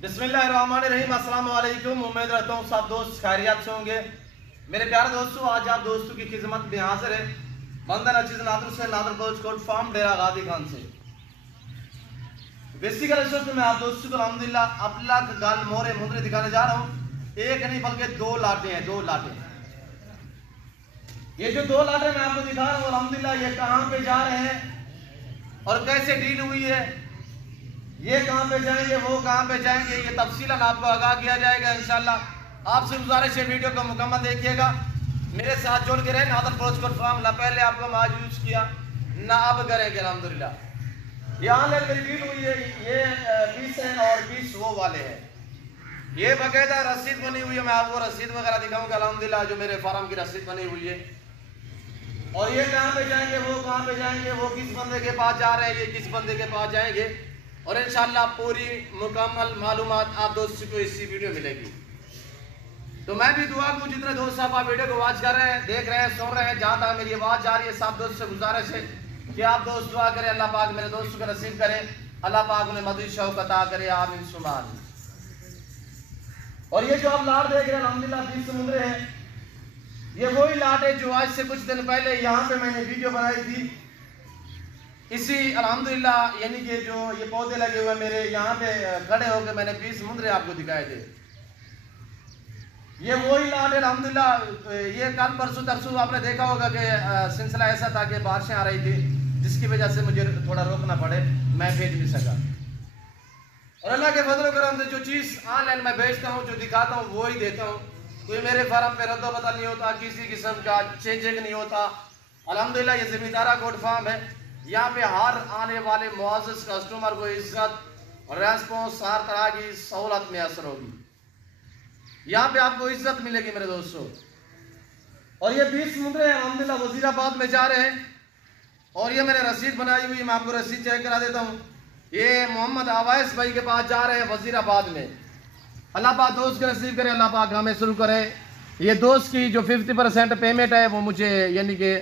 बिस्मिल्लाहिर्रहमानिर्रहीम, अस्सलाम वालेकुम। उम्मीद रहता हूँ सब दोस्त खैरियत से होंगे। मेरे प्यारे दोस्तों, आज आप दोस्तों की खिदमत में हाजिर है बंदर अजीज नादर से नादर कोट फार्म डेरा गादी खान से। बेसिकली इस वक्त मैं आप दोस्तों को अल्हम्दुलिल्लाह अपना गाल मोरे मुंदरे दिखाने जा रहा हूँ। एक नहीं बल्कि दो लाटे हैं, दो लाटे। ये जो दो लाटे मैं आपको दिखा रहा हूँ अल्हम्दुलिल्लाह, ये कहाँ पे जा रहे हैं और कैसे डील हुई है, ये कहाँ पे जाएंगे, वो कहाँ पे जाएंगे, ये तफसीलन आपको आगाह किया जाएगा इंशाल्लाह। आपसे गुजारिश है वीडियो को मुकम्मल देखिएगा, मेरे साथ जुड़ के रहे। नादर कोट फार्म ना पहले आपको हम आज यूज किया ना अब करेंगे अल्हम्दुलिल्लाह। यहाँ ले मेरी डील हुई है, ये 20 है और 20 वो वाले हैं। ये बाकायदा रसीद बनी हुई है, मैं आपको रसीद वगैरह दिखाऊंगा अल्हम्दुलिल्लाह, जो मेरे फार्म की रसीद बनी हुई है। और ये कहाँ पे जाएंगे, वो कहाँ पे जाएंगे, वो किस बंदे के पास जा रहे हैं, ये किस बंदे के पास जाएंगे, और इंशाल्लाह पूरी मुकम्मल मालूमात आप दोस्तों को इसी वीडियो मिलेगी। तो मैं भी दुआ को जितने दोस्त साहब आप वीडियो को वॉच कर रहे हैं, देख रहे हैं, सुन रहे हैं, जहाँ तक मेरी आवाज़ जा रही है, सब दोस्त से गुजारिश है कि आप दोस्त दुआ करें, अल्लाह पाक मेरे दोस्तों को नसीब करे, अल्लाह पाक उन्हें मज़ीद शौक़ अता करे, आमीन सुम्मा आमीन। और ये जो आप लाट देख रहे हैं अल्हम्दुलिल्लाह 20 समुद्र है, ये वही लाट है जो आज से कुछ दिन पहले यहाँ पे मैंने वीडियो बनाई थी। इसी अल्हम्दुलिल्लाह यानी कि जो ये पौधे लगे हुए मेरे यहाँ पे खड़े होकर मैंने 20 मुंदरे आपको दिखाए थे। ये वही लाट है अल्हम्दुलिल्लाह। ये कल परसों तरसों आपने देखा होगा कि सिलसिला ऐसा था कि बारिशें आ रही थी, जिसकी वजह से मुझे थोड़ा रोकना पड़े, मैं भेज नहीं सका। और अल्लाह के फजल करम से जो चीज़ ऑनलाइन मैं भेजता हूँ, जो दिखाता हूँ, वो ही देता हूँ। कोई मेरे फार्म पे रद्द बदल नहीं होता, किसी किस्म का चेंजिंग नहीं होता अल्हम्दुलिल्लाह। ये ज़मींदारा कोट फार्म है, यहाँ पे हर आने वाले मुआज़्ज़ज़ कस्टमर को इज्जत और रेस्पॉन्स हर तरह की सहूलत में असर होगी। यहाँ पे आपको इज्जत मिलेगी मेरे दोस्तों। और ये 20 मुंदरे अल्हम्दुलिल्लाह वज़ीराबाद में जा रहे हैं, और ये मैंने रसीद बनाई हुई, मैं आपको रसीद चेक करा देता हूँ। ये मोहम्मद अवैस भाई के पास जा रहे हैं वज़ीराबाद में। अल्लाह पाक दोस्त को नसीब करे, अल्लाह पाक हमें शुरू करे। ये दोस्त की जो 50% पेमेंट है वो मुझे यानी कि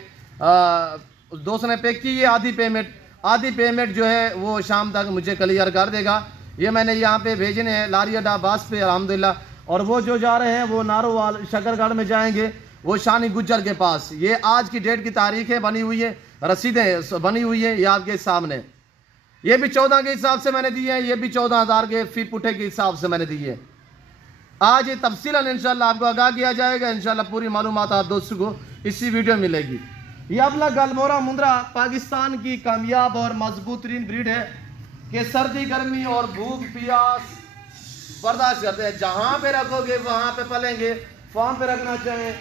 दोस्त ने पे की है, आधी पेमेंट जो है वो शाम तक मुझे क्लियर कर देगा। ये मैंने यहाँ पे भेजने हैं लारियाडा बास पे अल्हम्दुलिल्लाह। और वो जो जा रहे हैं वो नारोवाल शकरगढ़ में जाएंगे, वो शानी गुज्जर के पास। ये आज की डेट की तारीख है, बनी हुई है, रसीदें बनी हुई है, ये आपके सामने। ये भी 14 के हिसाब से मैंने दिए हैं, ये भी 14,000 के फी पुठे के हिसाब से मैंने दिए है। आज ये तफसीलन इंशाल्लाह आपको आगाह किया जाएगा, इंशाल्लाह पूरी मालूमात आप दोस्तों को इसी वीडियो में मिलेगी। ये अपना गलमोरा मुंदरा पाकिस्तान की कामयाब और मजबूत तरीन ब्रीड है कि सर्दी गर्मी और भूख प्यास बर्दाश्त करते हैं। जहाँ पे रखोगे वहाँ पे पलेंगे। फार्म पे रखना चाहें,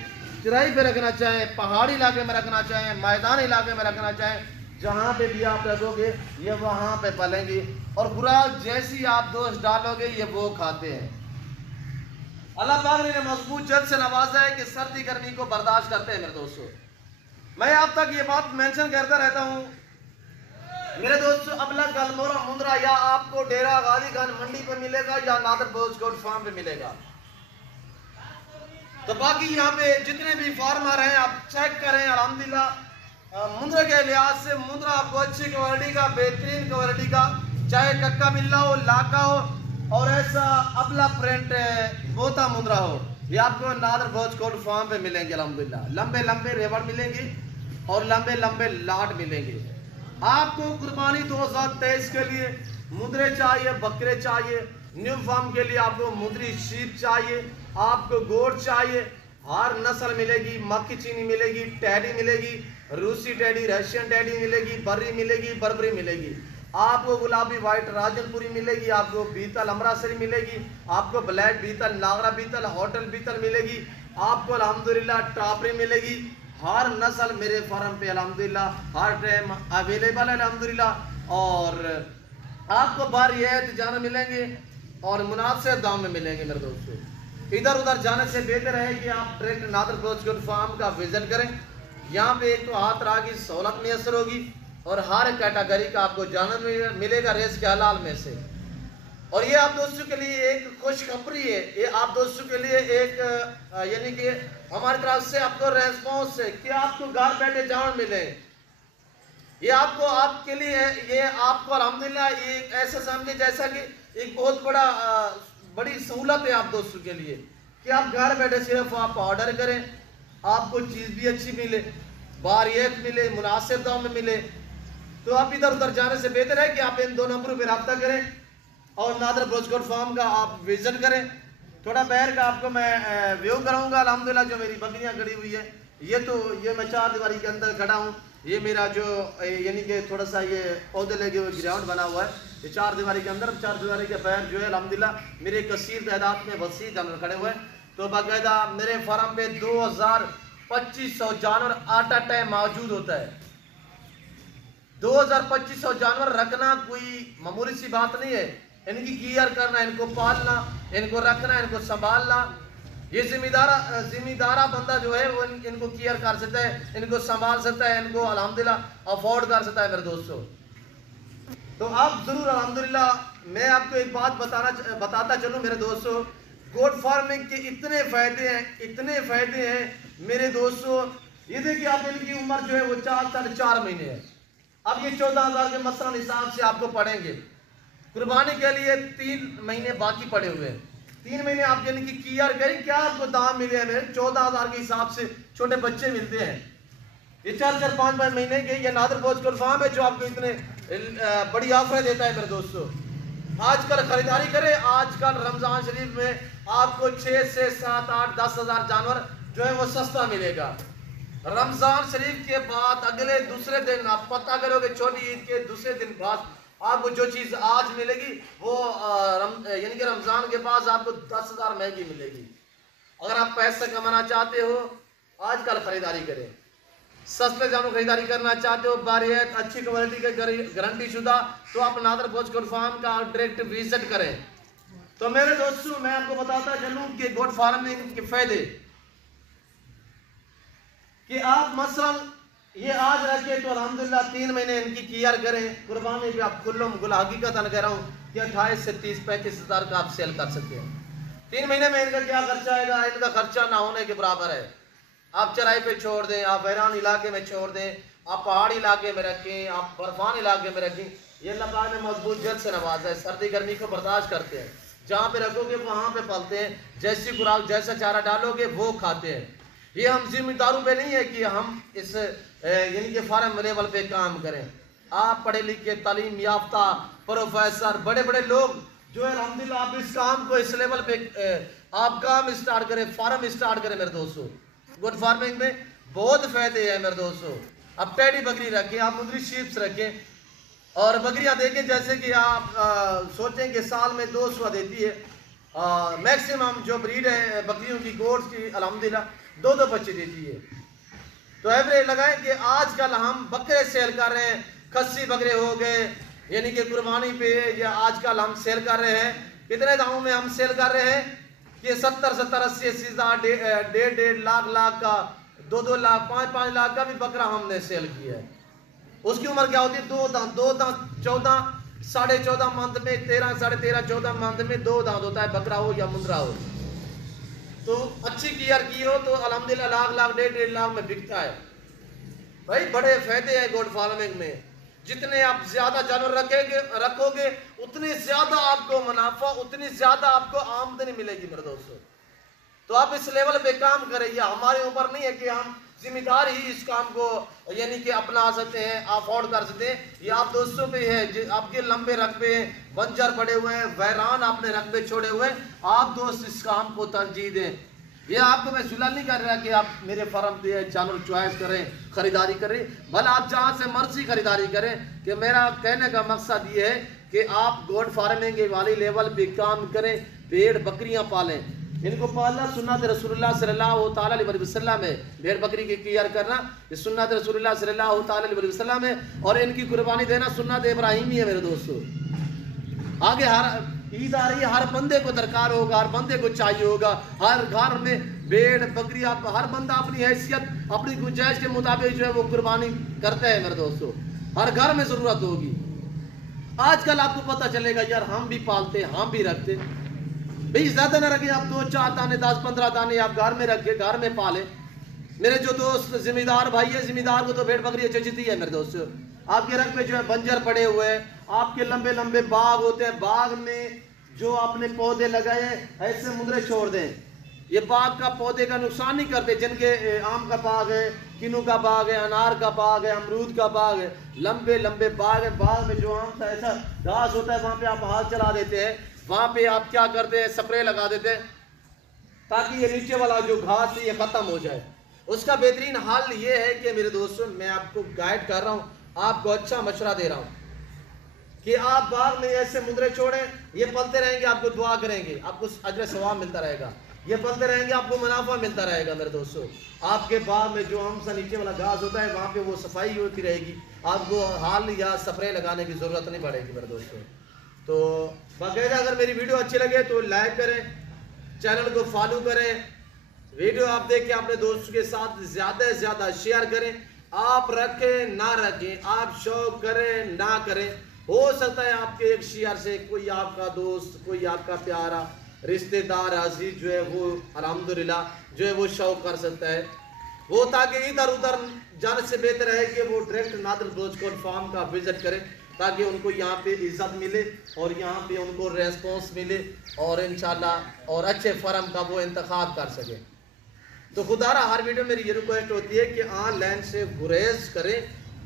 चराई पे रखना चाहें, पहाड़ी इलाके में रखना चाहें, मैदानी इलाके में रखना चाहें, जहाँ पे भी आप रखोगे ये वहाँ पे पलेंगे। और खुराक जैसी आप दोस्त डालोगे ये वो खाते हैं। अल्लाह पाक ने मजबूत जल्द से नवाजा है कि सर्दी गर्मी को बर्दाश्त करते हैं मेरे दोस्तों। मैं आप तक ये बात मेंशन करता रहता हूँ मेरे दोस्तों। अबला गलमोरा मुंदरा या आपको डेरा गादी खान मंडी पे मिलेगा या नादर कोट फार्म पे मिलेगा। तो बाकी यहाँ पे जितने भी फार्मर हैं आप चेक करें अल्हम्दुलिल्लाह। मुंदरे के लिहाज से मुंदरा आपको अच्छी क्वालिटी का, बेहतरीन क्वालिटी का, चाहे कक्का बिल्ला हो, लाका हो और ऐसा अबला प्रिंट बोता मुंदरा हो, ये आपको नादर कोट फार्म पे मिलेंगे अल्हम्दुलिल्लाह। लंबे लंबे रेवड़ मिलेंगे और लंबे लंबे लाट मिलेंगे। आपको कुर्बानी 2023 के लिए मुंदरे चाहिए, बकरे चाहिए, न्यू फार्म के लिए आपको मुंदरी शीप चाहिए, आपको गोट चाहिए, हर नस्ल मिलेगी। मक्की चीनी मिलेगी, टैडी मिलेगी, रूसी टैडी, रशियन टैडी मिलेगी, बर्री मिलेगी, बर्बरी मिलेगी, आपको गुलाबी वाइट राजनपुरी मिलेगी, आपको बीतल अमरासरी मिलेगी, आपको ब्लैक बीतल, नागरा बीतल, होटल बीतल मिलेगी, आपको अल्हम्दुलिल्लाह टापरी मिलेगी। हर नस्ल मेरे फार्म पे अल्हम्दुलिल्लाह हर टाइम अवेलेबल है अल्हम्दुलिल्लाह। और आपको बारियत जाने मिलेंगे और मुनासिब दाम में मिलेंगे मेरे दोस्तों। इधर उधर जाने से बेहतर है कि आप डायरेक्ट नादर कोट फार्म का विजिट करें। यहाँ पे एक तो हर तरह की सहूलत मैसर होगी और हर कैटेगरी का आपको जानने मिलेगा रेस के हलाल में से। और ये आप दोस्तों के लिए एक खुशखबरी है, ये आप दोस्तों के लिए एक यानी कि हमारी तरफ से आपको रेस्पॉन्स है कि आपको घर बैठे जान मिले। ये आपको आपके लिए ये आपको अल्हम्दुलिल्लाह ये ऐसा समझे जैसा कि एक बहुत बड़ी सहूलत है आप दोस्तों के लिए कि आप घर बैठे सिर्फ आप ऑर्डर करें, आपको चीज़ भी अच्छी मिले, बारियत मिले, मुनासिब दाम में मिले। तो आप इधर उधर जाने से बेहतर है कि आप इन 2 नंबरों पर रब्ता करें और नादर ब्रोचकोट फार्म का आप विजिट करें। थोड़ा बाहर का आपको मैं व्यू कराऊंगा। अल्हम्दुलिल्लाह जो मेरी बकरियां खड़ी हुई है, ये मैं 4 दीवारी के अंदर खड़ा हूँ। ये मेरा जो यानी कि थोड़ा सा ये पौधे लगे हुए ग्राउंड बना हुआ है, ये 4 दीवारी के अंदर, 4 दीवारी के बाहर जो है अल्हम्दुलिल्लाह मेरे कसीर तादाद में वसी जानवर खड़े हुए हैं। तो बाकायदा मेरे फार्म पे 2200 जानवर एट अ टाइम मौजूद होता है। 2200 जानवर रखना कोई मामूली सी बात नहीं है। इनकी केयर करना, इनको पालना, इनको रखना, इनको संभालना, ये जिम्मेदारा बंदा जो है वो इनको केयर कर सकता है, इनको संभाल सकता है, इनको अल्हम्दुलिल्लाह अफोर्ड कर सकता है मेरे दोस्तों। तो आप जरूर अल्हम्दुलिल्लाह मैं आपको एक बात बताता चलूँ मेरे दोस्तों, गोट फार्मिंग के इतने फायदे हैं मेरे दोस्तों। ये देखिए आप इनकी उम्र जो है वो 4 साढ़े 4 महीने है। अब ये 14,000 के मसलन हिसाब से आपको पड़ेंगे। कुर्बानी के लिए 3 महीने बाकी पड़े हुए हैं। 3 महीने आप यानी कि केयर करें, क्या आपको दाम मिले हैं 14,000 के हिसाब से छोटे बच्चे मिलते हैं। ये 4-4 5-5 महीने के ये नादर ब्रोचकोट फार्म है जो आपको इतने बड़ी ऑफर देता है मेरे दोस्तों। आजकल खरीदारी करें। आजकल रमजान शरीफ में आपको 6 से 7 8 10 हज़ार जानवर जो है वो सस्ता मिलेगा। रमजान शरीफ के बाद अगले दूसरे दिन आप पता करोगे, छोटी ईद के दूसरे दिन बाद आपको जो चीज़ आज मिलेगी वो यानी कि रमज़ान के बाद आपको 10,000 महंगी मिलेगी। अगर आप पैसा कमाना चाहते हो आजकल खरीदारी करें। सस्ते जानवर खरीदारी करना चाहते हो, बारियत अच्छी क्वालिटी के गारंटी शुदा, तो आप नादर ब्रोचकोट फार्म का डायरेक्ट विजिट करें। तो मेरे दोस्तों मैं आपको बताता चलूँ कि गोट फार्मिंग के फायदे कि आप मसलन ये आज रखे तो अल्हम्दुलिल्लाह 3 महीने इनकी केयर करें। कुर्बानी पे आप गुल हकीकत कह रहा हूँ कि 28 से 30-35 हज़ार का आप सेल कर सकते हैं। 3 महीने में इनका क्या खर्चा आएगा? इनका खर्चा ना होने के बराबर है। आप चराई पे छोड़ दें, आप वैरान इलाके में छोड़ दें, आप पहाड़ी इलाके में रखें, आप बर्फान इलाके में रखें, ये अल्लाह पाक ने मजबूत जल से नवाजा है, सर्दी गर्मी को बर्दाश्त करते हैं। जहाँ पे रखोगे वहाँ पे पलते हैं, जैसी खुराक जैसा चारा डालोगे वो खाते हैं। ये हम जिम्मेदारों पे नहीं है कि हम इस यानी कि फार्म लेवल पे काम करें। आप पढ़े लिखे तालीम याफ्ता प्रोफेसर बड़े बड़े लोग जो है अल्हम्दुलिल्लाह आप इस काम को इस लेवल पे आप काम स्टार्ट करें, फार्म स्टार्ट करें मेरे दोस्तों। गुड फार्मिंग में बहुत फायदे हैं मेरे दोस्तों। आप पैडी बकरी रखें, आप मुंदरी शीप्स रखें और बकरियां देखें जैसे कि आप सोचें कि साल में 2 सुबह देती है। मैक्सिमम जो ब्रीड है बकरियों की गोट्स की अल्हम्दुलिल्लाह 2-2 बच्चे देती है। तो एवरेज लगाएं कि आजकल हम बकरे सेल कर रहे हैं, खस्सी बकरे हो गए यानी कि कुर्बानी पे, या आजकल हम सेल कर रहे हैं कितने दामों में हम सेल कर रहे हैं कि 70-80 हज़ार 1.5 लाख का 2-2 लाख 5-5 लाख का भी बकरा हमने सेल किया है। उसकी उम्र क्या होती है? 2 दांत 14 साढ़े 14 मंथ में 13 साढ़े 13 14 मंथ में 2 दांत होता है, बकरा हो या मुंद्रा हो। तो अच्छी केयर की हो तो अल्हम्दुलिल्लाह लाख 1.5 लाख में बिकता है। भाई बड़े फायदे हैं गोट फार्मिंग में। जितने आप ज्यादा जानवर रखोगे उतनी ज्यादा आपको मुनाफा, उतनी ज्यादा आपको आमदनी मिलेगी मेरे दोस्तों। तो आप इस लेवल पे काम करें। ये हमारे ऊपर नहीं है कि हम जिम्मेदार ही इस काम को यानी कि अपना सकते हैं, अफोर्ड कर सकते हैं। ये आप दोस्तों पे है। आपके लंबे रकबे हैं, बंजर पड़े हुए हैं, वैरान आपने रकबे छोड़े हुए हैं, आप दोस्त इस काम को तरजीह दें। ये आपको मैं सुलह नहीं कर रहा कि आप मेरे फार्म पे जानवर चॉइस करें, खरीदारी करें, भला आप जहाँ से मर्जी खरीदारी करें। कि मेरा कहने का मकसद ये है कि आप गोट फार्मिंग वाली लेवल पे काम करें, भेड़ बकरियाँ पालें, इनको पालना सुन्नत रसूलुल्लाह सल्लल्लाहु ताला अलैहि वसल्लम है। भेड़ बकरी की केयर करना ये सुन्नत रसूलुल्लाह सल्लल्लाहु ताला अलैहि वसल्लम है, और इनकी कुर्बानी देना सुन्नत इब्राहिमी है मेरे दोस्तों। आगे हर ईद आ रही है, हर बंदे को दरकार होगा, हर बंदे को चाहिए होगा। हर घर में भेड़ बकरी हर बंदा अपनी हैसियत अपनी गुंजाइश के मुताबिक जो है वो कुर्बानी करता है मेरे दोस्तों। हर घर में जरूरत होगी। आजकल आपको पता चलेगा यार हम भी पालते, हम भी रखते भाई। ज्यादा ना रखें आप, 2-4 दाने 10-15 दाने आप घर में रखे, घर में पाले। मेरे जो दोस्त जिम्मेदार भाई है, जिम्मेदार को तो भेड़ बकरी चचती है मेरे दोस्तों। आपके रंग पे जो है बंजर पड़े हुए हैं, आपके लंबे लंबे बाग होते हैं, बाग में जो आपने पौधे लगाए ऐसे मुंदरे छोड़ दें। ये बाग का पौधे का नुकसान नहीं करते। जिनके आम का बाग है, किन्नू का बाग है, अनार का बाग है, अमरूद का बाग है, लंबे लंबे बाग है, बाग में जो आम सा ऐसा घास होता है वहाँ पे आप हाथ चला देते हैं, वहाँ पे आप क्या करते हैं, स्प्रे लगा देते हैं ताकि ये नीचे वाला जो घास है ये खत्म हो जाए। उसका बेहतरीन हल ये है कि मेरे दोस्तों, मैं आपको गाइड कर रहा हूँ, आपको अच्छा मशवरा दे रहा हूँ कि आप बाग में ऐसे मुंदरे छोड़ें, ये पलते रहेंगे, आपको दुआ करेंगे, आपको अजर सवाब मिलता रहेगा, ये पलते रहेंगे, आपको मुनाफा मिलता रहेगा। मेरे दोस्तों, आपके बाग में जो आम सा नीचे वाला घास होता है वहाँ पे वो सफाई होती रहेगी, आपको हाल या स्प्रे लगाने की ज़रूरत नहीं पड़ेगी मेरे दोस्तों। तो बाकायदा अगर मेरी वीडियो अच्छी लगे तो लाइक करें, चैनल को फॉलो करें, वीडियो आप देख के अपने दोस्तों के साथ ज़्यादा से ज़्यादा शेयर करें। आप रखें ना रखें, आप शौक करें ना करें, हो सकता है आपके एक शेयर से कोई आपका दोस्त, कोई आपका प्यारा रिश्तेदार अजीज जो है वो अल्हम्दुलिल्लाह जो है वो शौक कर सकता है वो, ताकि इधर उधर जाने से बेहतर है कि वो डायरेक्ट नादिर ब्रोचकोट फार्म का विजिट करें, ताकि उनको यहाँ पे इज्जत मिले और यहाँ पे उनको रेस्पॉन्स मिले और इंशाल्लाह और अच्छे फार्म का वो इंतखाब कर सके। तो खुदारा हर वीडियो मेरी ये रिक्वेस्ट होती है कि ऑनलाइन से गुरेज करें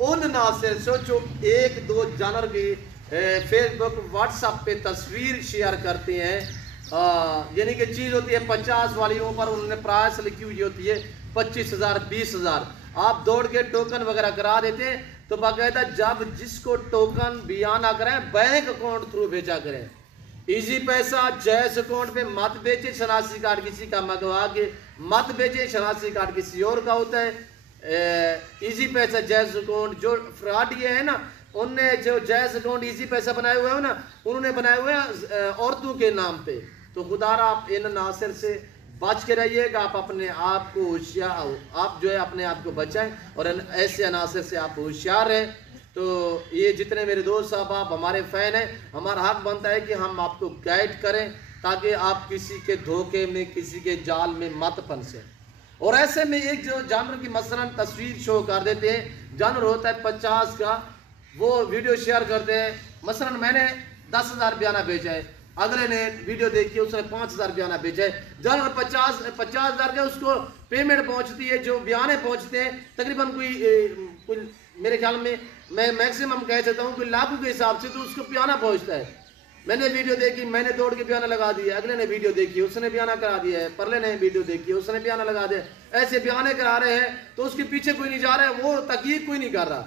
उन नासिर सोचो एक दो जानवर की फेसबुक व्हाट्सएप पे तस्वीर शेयर करते हैं, यानी कि चीज़ होती है 50 वालियों पर उन्होंने प्राइस लिखी हुई होती है 25,000 20,000, आप दौड़ के टोकन वगैरह करा देते हैं। तो बाकायदा जब जिसको टोकन बयाना करें बैंक अकाउंट थ्रू भेजा करें, इजी पैसा जैस अकाउंट पे मत बेचे, शनासी कार्ड किसी का मंगवा के मत बेचे, शनासी कार्ड किसी और का होता है। इजी पैसा जैस अकाउंट जो फ्रॉड ये है ना, उनने जो जैस अकाउंट इजी पैसा बनाए हुए हैं ना, उन्होंने बनाए हुए हैं औरतों के नाम पे। तो खुदारा आप इन नासिर से बच के रहिएगा, आप अपने आप को होशियार, आप जो है अपने आप को बचाएं और ऐसे अनासर से आप होशियार रहें। तो ये जितने मेरे दोस्त साहब आप हमारे फ़ैन हैं, हमारा हक बनता है कि हम आपको गाइड करें ताकि आप किसी के धोखे में, किसी के जाल में मत फंसे। और ऐसे में एक जो जानवर की मसलन तस्वीर शो कर देते हैं, जानवर होता है 50 का, वो वीडियो शेयर करते हैं, मसलन मैंने 10,000 बयाना भेजा है, अगले ने वीडियो देखी उसने 5,000 बयाना भेजा है, जानवर 50,000 का उसको पेमेंट पहुंचती है, जो बयाने पहुंचते हैं तकरीबन कोई मेरे ख्याल में मैं मैक्सिमम कह सकता हूँ कि लाखों के हिसाब से तो उसको बयाना पहुंचता है। मैंने वीडियो देखी, मैंने दौड़ के बयाना लगा दिया, अगले ने वीडियो देखी उसने बयाना करा दिया है, परले ने वीडियो देखी उसने बयाना लगा दिया, ऐसे बयाने करा रहे हैं। तो उसके पीछे कोई नहीं जा रहा है, वो तकीक कोई नहीं कर रहा,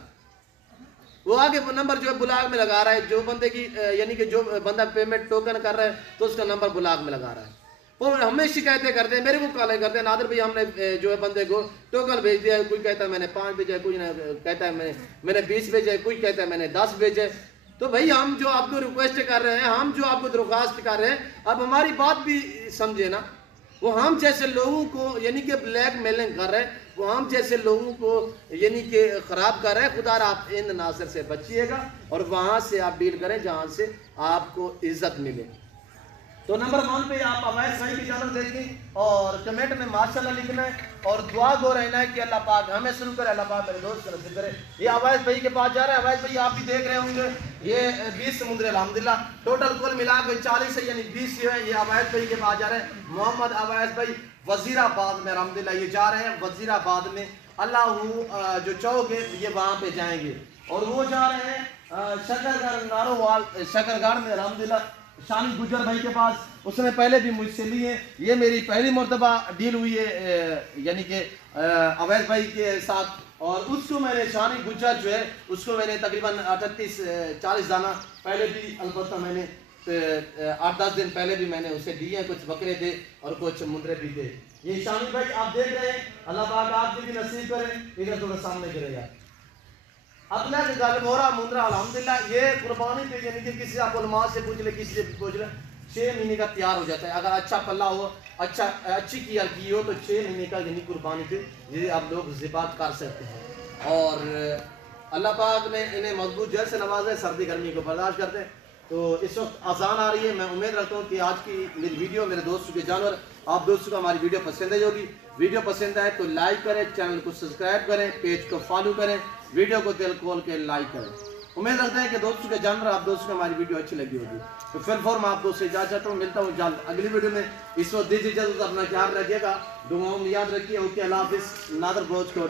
वो आगे नंबर जो है बुलाग में लगा रहा है, जो बंदे की यानी कि जो बंदा पेमेंट टोकन कर रहा है तो उसका नंबर बुलाग में लगा रहा है। वो हमें शिकायतें करते हैं, मेरे को कॉल करते हैं, नादिर भाई हमने जो है बंदे को टोकन भेज दिया है, कोई कहता है मैंने 5 भेजा है, कोई कहता है मैंने 20 भेजा है, कोई कहता है मैंने 10 भेजा है। तो भाई हम जो आपको रिक्वेस्ट कर रहे हैं, हम जो आपको दरख्वास्त कर रहे हैं, अब हमारी बात भी समझे ना। वो हम जैसे लोगों को यानी कि ब्लैक मेलिंग कर रहे हैं, वो हम जैसे लोगों को यानी कि ख़राब कर रहे हैं। खुदा आप इन नासिर से बचिएगा और वहाँ से आप डील करें जहाँ से आपको इज्जत मिले। तो नंबर 1 पे आप अवैस भाई की चैनल देखें और कमेंट में माशाल्लाह लिखना है और दुआ गो रहना है कि अल्लाह पाक हमें शुरू करे, अल्लाह पाक मेरे दोस्त नसीब करे। ये अवैस भाई के पास जा रहा है, अवैस भाई आप भी देख रहे होंगे, ये 20 समुद्र अल्हम्दुलिल्लाह टोटल कुल मिला के 40 है, यानी 20 है। ये अवैस भाई के पास जा रहे हैं, मोहम्मद अवैस भाई वजीराबाद में अल्हम्दुलिल्लाह ये जा रहे हैं, वजीराबाद में अल्लाह जो चौक है ये वहाँ पे जाएंगे। और वो जा रहे हैं शकरगढ़ नारोवाल शकरगढ़ में अल्हम्दुलिल्लाह शानी गुजर भाई के पास, उसने पहले भी मुझसे लिए, ये मेरी पहली मरतबा डील हुई है यानी कि अवैस भाई के साथ। और उसको मैंने शानी गुजर जो है उसको मैंने तकरीबन 38-40 दाना पहले भी, अलबत्ता मैंने 8-10 दिन पहले भी मैंने उसे दिए हैं, कुछ बकरे थे और कुछ मुंदरे भी थे। ये शानी भाई आप देख रहे हैं, अल्लाह पाक आपकी भी नसीब करें, इधर थोड़ा सामने गिरेगा अपना गलमोरा मुंदरा अल्हम्दुलिल्लाह। ये कुर्बानी पे यानी कि किसी आप उलमा से पूछ ले, किसी से पूछ ले, 6 महीने का तैयार हो जाता है। अगर अच्छा पल्ला हो, अच्छी किया की हो तो 6 महीने का यानी कुर्बानी पे ये आप लोग ज़िबात कर सकते हैं। और अल्लाह पाक ने इन्हें मजबूत जल से नवाजा है, सर्दी गर्मी को बर्दाश्त करते हैं। तो इस वक्त आसान आ रही है, मैं उम्मीद रखता हूँ कि आज की मेरी वीडियो मेरे दोस्तों के जानवर आप दोस्तों को हमारी वीडियो पसंद आई होगी। वीडियो पसंद आए तो लाइक करें, चैनल को सब्सक्राइब करें, पेज को फॉलो करें, वीडियो को दिल खोल के लाइक करें। उम्मीद रखते हैं कि दोस्तों के जानवर आप दोस्तों को हमारी वीडियो अच्छी लगी होगी। तो फिर फॉर्म आप दोस्तों से इजाजत चाहता हूँ, मिलता हूँ जल्द अगली वीडियो में। इस वक्त दीजिए इजाजत, अपना ख्याल रखिएगा, दुआओं में याद रखिए। ओके, अल्लाह हाफिज़। नादर ब्रोच के